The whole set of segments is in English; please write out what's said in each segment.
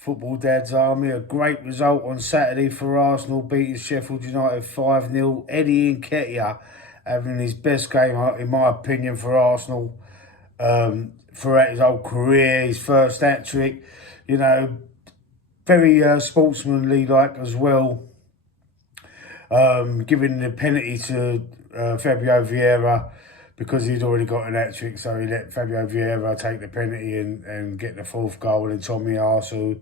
Football Dad's Army. A great result on Saturday for Arsenal, beating Sheffield United 5-0. Eddie Nketiah having his best game, in my opinion, for Arsenal throughout his whole career. His first hat-trick, you know, very sportsmanly-like as well. Giving the penalty to Fabio Vieira because he'd already got an hat-trick, so he let Fabio Vieira take the penalty and get the fourth goal. And Tommy Arsenal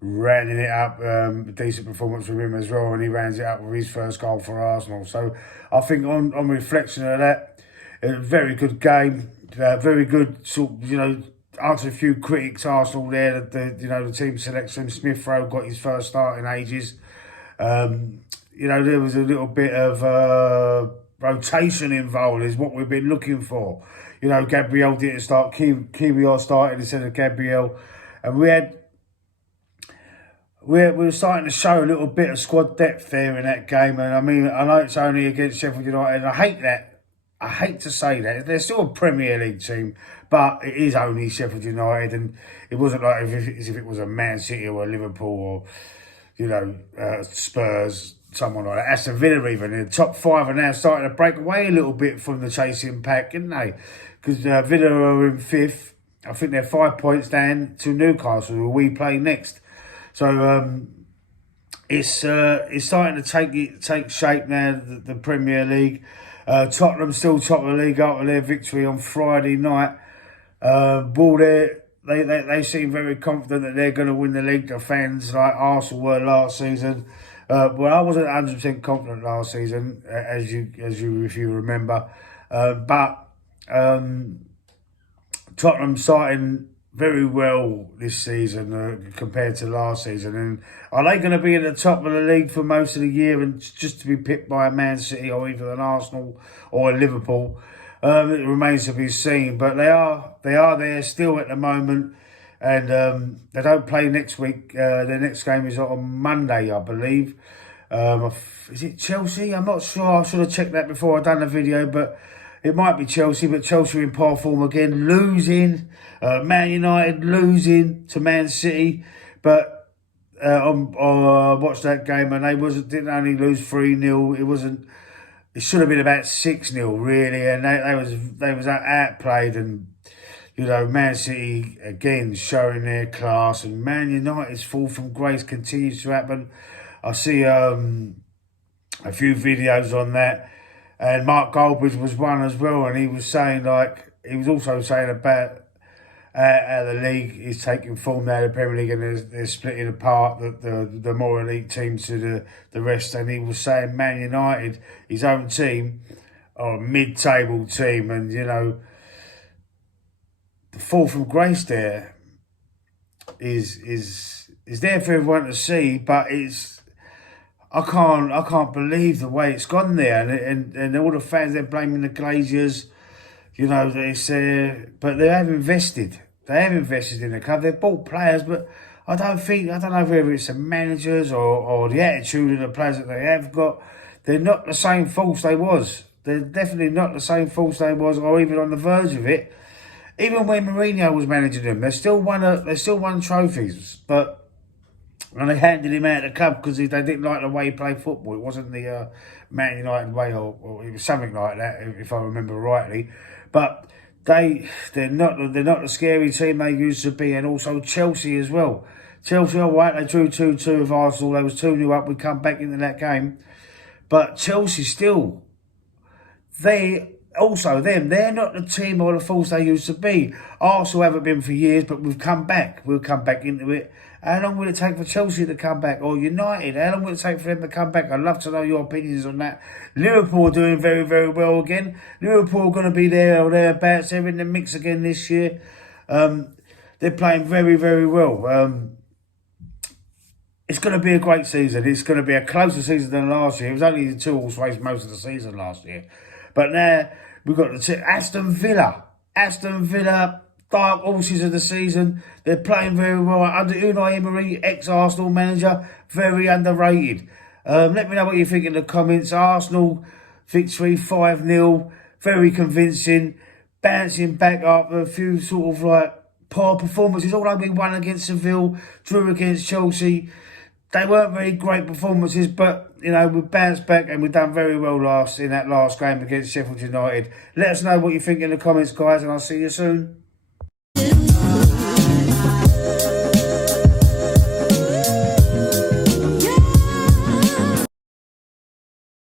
rounding it up, a decent performance from him as well, and he rounds it up with his first goal for Arsenal. So I think on reflection of that, it was a very good game, very good sort of, answered a few critics. Arsenal there, the team selection. Smith Rowe got his first start in ages. There was a little bit of rotation involved, is what we've been looking for. Gabriel didn't start, Kiwior started instead of Gabriel, and we were starting to show a little bit of squad depth there in that game. And I mean, I know it's only against Sheffield United, and I hate that. I hate to say that. They're still a Premier League team, but it is only Sheffield United, and it wasn't like as if it was a Man City or a Liverpool or, Spurs, someone like that. Aston Villa even. In the top five are now starting to break away a little bit from the chasing pack, isn't they? Because Villa are in fifth. I think they're 5 points down to Newcastle, who we play next. So it's starting to take shape now, the Premier League. Tottenham still top of the league after their victory on Friday night. They seem very confident that they're going to win the league. The fans, like Arsenal were last season. Well, I wasn't 100% confident last season, if you remember. But Tottenham starting very well this season compared to last season. And are they going to be at the top of the league for most of the year and just to be pipped by a Man City or even an Arsenal or a Liverpool? It remains to be seen. But they are there still at the moment. And they don't play next week. Their next game is on Monday, I believe. Is it Chelsea? I'm not sure. I should have checked that before I done the video, but it might be Chelsea. But Chelsea in poor form again, losing. Man United losing to Man City. But I watched that game and they didn't only lose 3-0. It should have been about 6-0 really, and they was outplayed. And Man City again showing their class, and Man United's fall from grace continues to happen. I see a few videos on that, and Mark Goldbridge was one as well, and he was also saying about how the league is taking form now, the Premier League, and they're splitting apart the more elite teams to the rest. And he was saying Man United, his own team, are a mid-table team, and the fall from grace there is there for everyone to see, but I can't believe the way it's gone there, and all the fans, they're blaming the Glaziers, they say, but they have invested. They have invested in the club. They've bought players, but I don't know whether it's the managers or the attitude of the players that they have got. They're not the same force they was. They're definitely not the same force they was, or even on the verge of it. Even when Mourinho was managing them, they still won trophies, and they handed him out of the club because they didn't like the way he played football. It wasn't the Man United way, or it was something like that, if I remember rightly. But they're not the scary team they used to be, and also Chelsea as well. Chelsea, all right, they drew 2-2 with Arsenal. They was 2-0 up. We come back into that game, but Chelsea still, they're not the team or the force they used to be. Arsenal haven't been for years, but we've come back. We'll come back into it. How long will it take for Chelsea to come back? Or United? How long will it take for them to come back? I'd love to know your opinions on that. Liverpool are doing very, very well again. Liverpool are going to be there or thereabouts. They're in the mix again this year. They're playing very, very well. It's going to be a great season. It's going to be a closer season than last year. It was only the 2-horse race most of the season last year. But now we've got Aston Villa. Dark horses of the season. They're playing very well under Unai Emery, ex-Arsenal manager. Very underrated. Let me know what you think in the comments. Arsenal victory 5-0. Very convincing. Bouncing back after a few sort of poor performances. Although we won against Seville, drew against Chelsea, they weren't really great performances, but you know, we bounced back and we've done very well in that last game against Sheffield United. Let us know what you think in the comments, guys, and I'll see you soon.